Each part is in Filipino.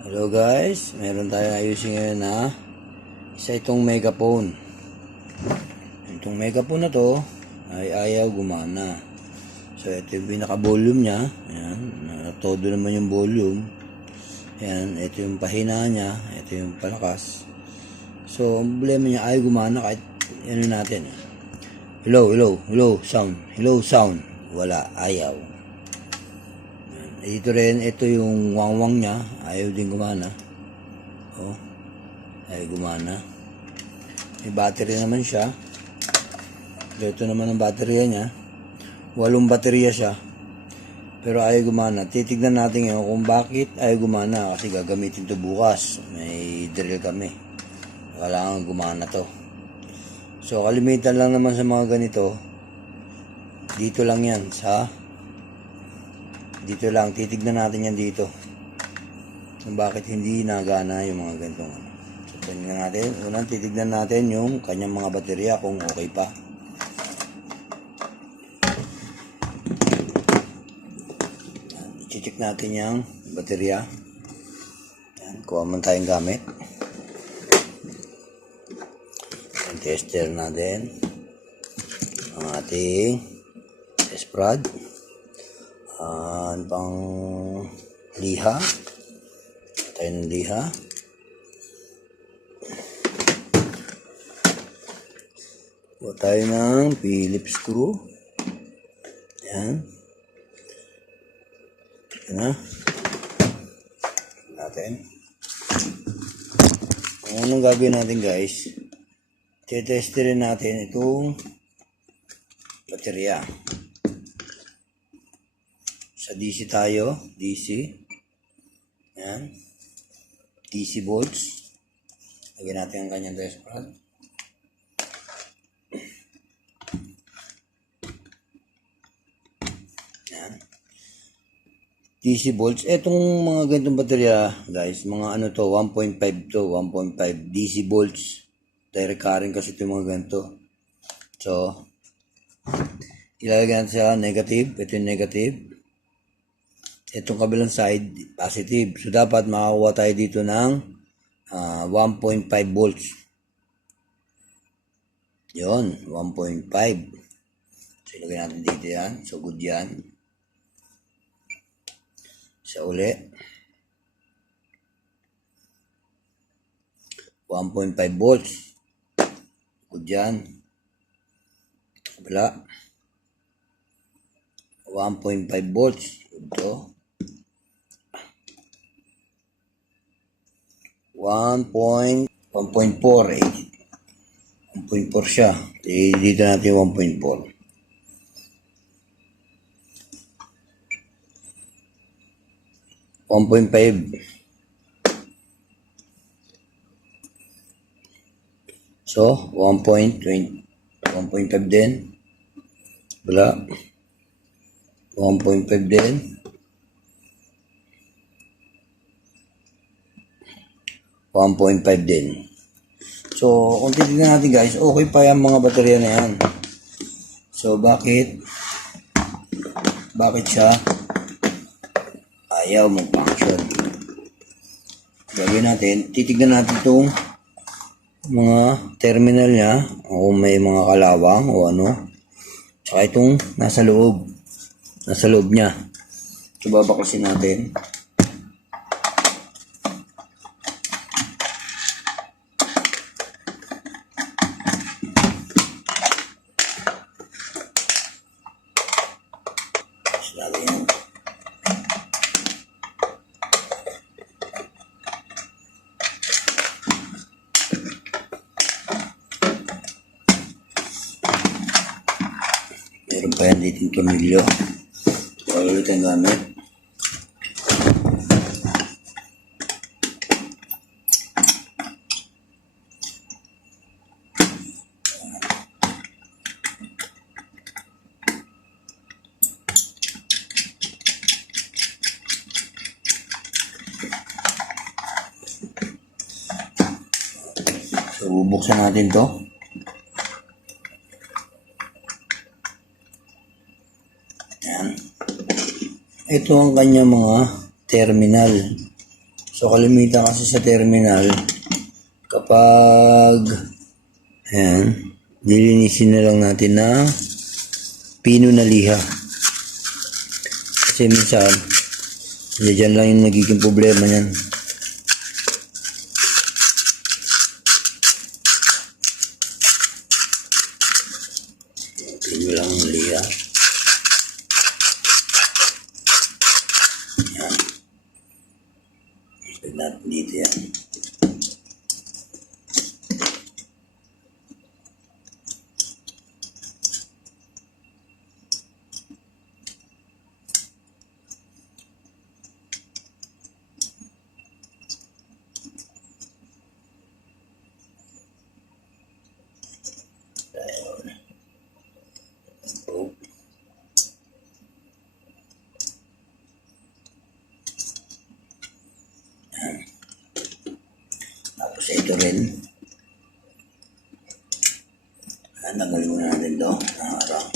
Hello guys, meron tayong ayusin ngayon na isa itong megaphone. Itong megaphone na to ay ayaw gumana. So ito yung pinaka-volume niya. Ayan, todo naman yung volume. Ayan, ito yung pahina niya. Ito yung palakas. So, ang problema niya ayaw gumana kahit ano natin. Hello, hello, hello, sound. Hello, sound. Wala, ayaw. Dito rin, ito yung wangwang niya. Ayaw din gumana. Oh. Ayaw gumana. May battery naman siya. Ito naman ang baterya niya. Walong baterya siya. Pero ayaw gumana. Titignan natin ngayon kung bakit ayaw gumana. Kasi gagamitin to bukas. May drill kami. Kailangan gumana to. So, kalimitan lang naman sa mga ganito. Dito lang yan sa dito lang, titignan natin yan dito. Kung bakit hindi nagana yung mga ganitong ano. So, tingnan natin. Unang titignan natin yung kanyang mga baterya kung okay pa. I-check natin yung baterya. Yan, kuha man tayong gamit. Yung tester natin. Ang ating test prod. Ah, ano pang liha. Tayo ng liha. Kuha tayo ng Phillips screw. Yan. Yan na. Natin. Ang unang gagawin natin guys, tetesterin natin itong baterya. Sa DC tayo. DC. Yan. DC volts. Lagyan natin ang kanyang test prod. Yan. DC volts. Etong mga ganitong baterya, guys, mga ano to, 1.5 to, 1.5 DC volts. Direct current kasi ito yung mga ganito. So, ilalagay natin sa negative. Ito yung negative itong kabilang side, positive. So, dapat makakuha tayo dito ng ah, 1.5 volts. Yun, 1.5. So, ilagay natin dito yan. So, good yan. Isa uli. 1.5 volts. Good yan. Kabila. 1.5 volts. Ito. 1.1.4 eh. 1.4 siya. Eh, dito natin 1.4. One point five. So, 1.20. 1.5 din. Wala. 1.5 din. 1.5 din. So, kung titignan natin guys, okay pa yung mga baterya na yan. So, bakit? Bakit siya ayaw mag-function? Gagawin natin, titignan natin itong mga terminal niya, kung may mga kalawang o ano. Tsaka itong nasa loob. Nasa loob niya. So, babaklasin natin. Sinabi yan. Meron pa yan dito yung tornilyo. Wala ulit ang gamit. So, bubuksan natin to. Yan. Ito ang kanyang mga terminal. So, kalimitan kasi sa terminal, kapag, ayan, lilinisin na lang natin na pino na liha. Kasi minsan, dyan lang yung nagiging problema niyan. Pino lang ang liha. Yan. Pwede natin dito yan. Oh. Tapos ito rin. Ah, tanggalin muna natin to. Harang.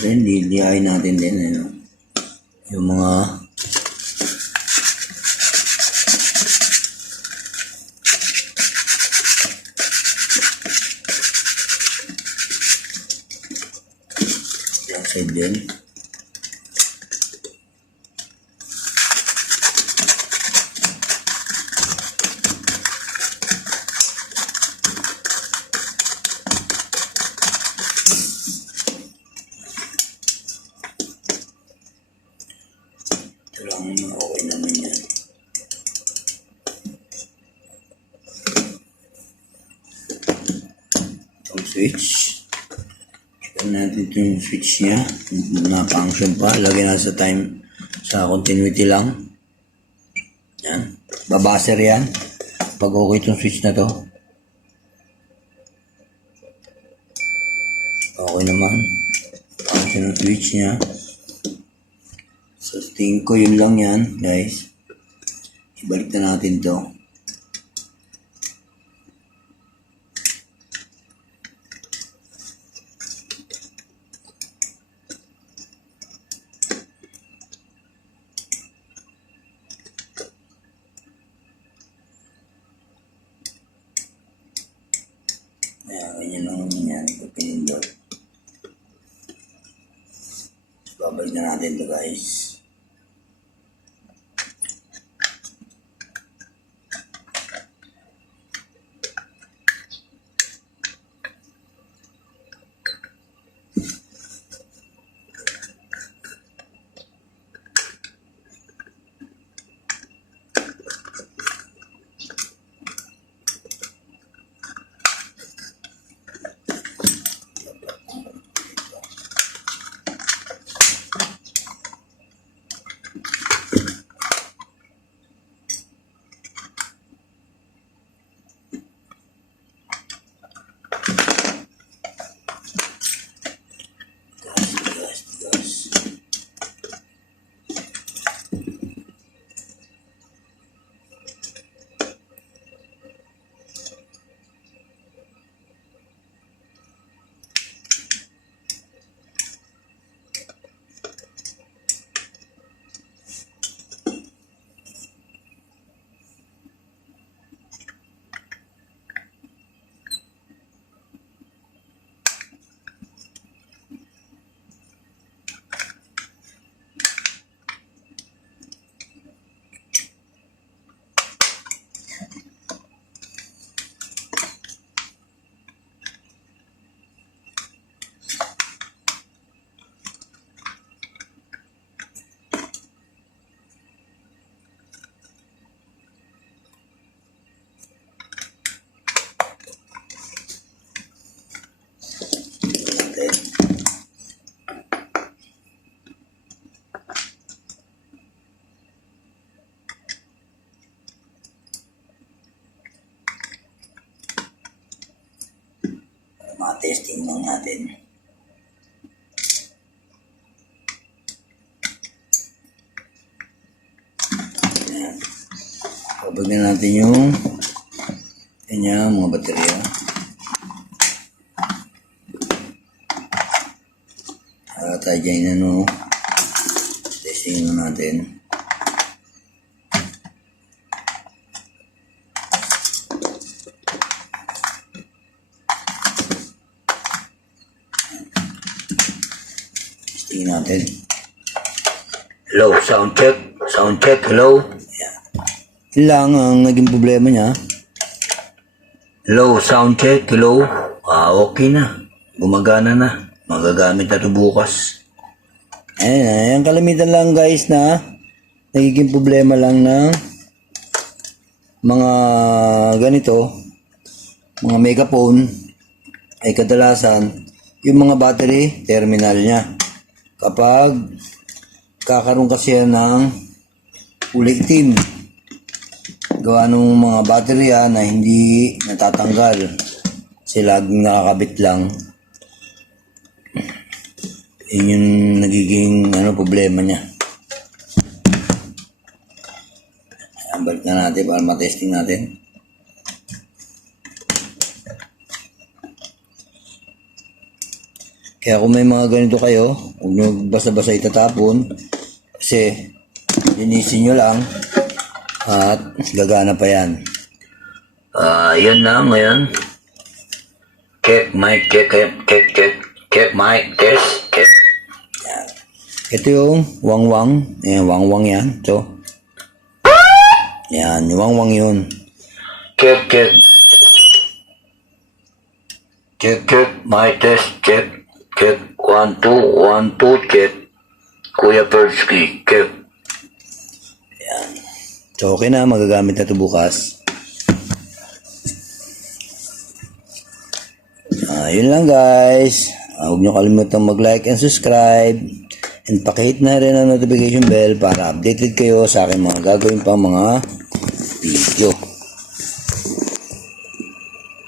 Then, lilihain natin din. Ano, yung mga yung side din. Ito lang okay naman yan. Itong switch. Check natin ito yung switch niya. Na-function pa. Lagyan na sa time sa continuity lang. Yan. Babaser yan. Pag okay itong switch na to. Okay naman. Function ng switch niya. So, tingin ko yun lang yan, guys. Ibalik na natin to. Ayan, ganyan naman yan. Pag pinindot. Babalik na natin to guys. Guys, Para Ma-testing lang natin. Ayan. Pabagyan natin yung kanyang mga baterya. Para tayo dyan ano, testing na natin. Natin. Hello, sound check. Sound check, hello. Yan. Yun lang ang naging problema niya. Hello, sound check, hello. Ah, okay na. Gumagana na. Magagamit na ito bukas. Ayan, ayan kalamitan lang guys na nagiging problema lang ng mga ganito, mga megaphone ay kadalasan yung mga battery terminal niya. Kapag kakaroon kasi yan ng kulay itim, gawa ng mga baterya na hindi natatanggal, laging nakakabit lang, yun yung nagiging ano, problema niya. Balik na natin para matesting natin. Kaya kung may mga ganito kayo, huwag nyo basta-basta itatapon. Kasi, linisin nyo lang. At gagana pa yan. Ah, yan na ngayon. Check mic, check, check, check, check, check mic, test, check. Yan. Ito yung wangwang. Ayan, wangwang yan. Ito. Yan, yung wangwang yun. Check, check. Check, check, my test, check, check, one, two, one, two, check. Kuya Persky, check. Ayan. So, okay na, magagamit na ito bukas. Ah, yun lang guys. Ah, huwag nyo kalimutan mag-like and subscribe. And pakihit na rin ang notification bell para updated kayo sa aking mga gagawin pang mga video.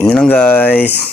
Yun lang guys.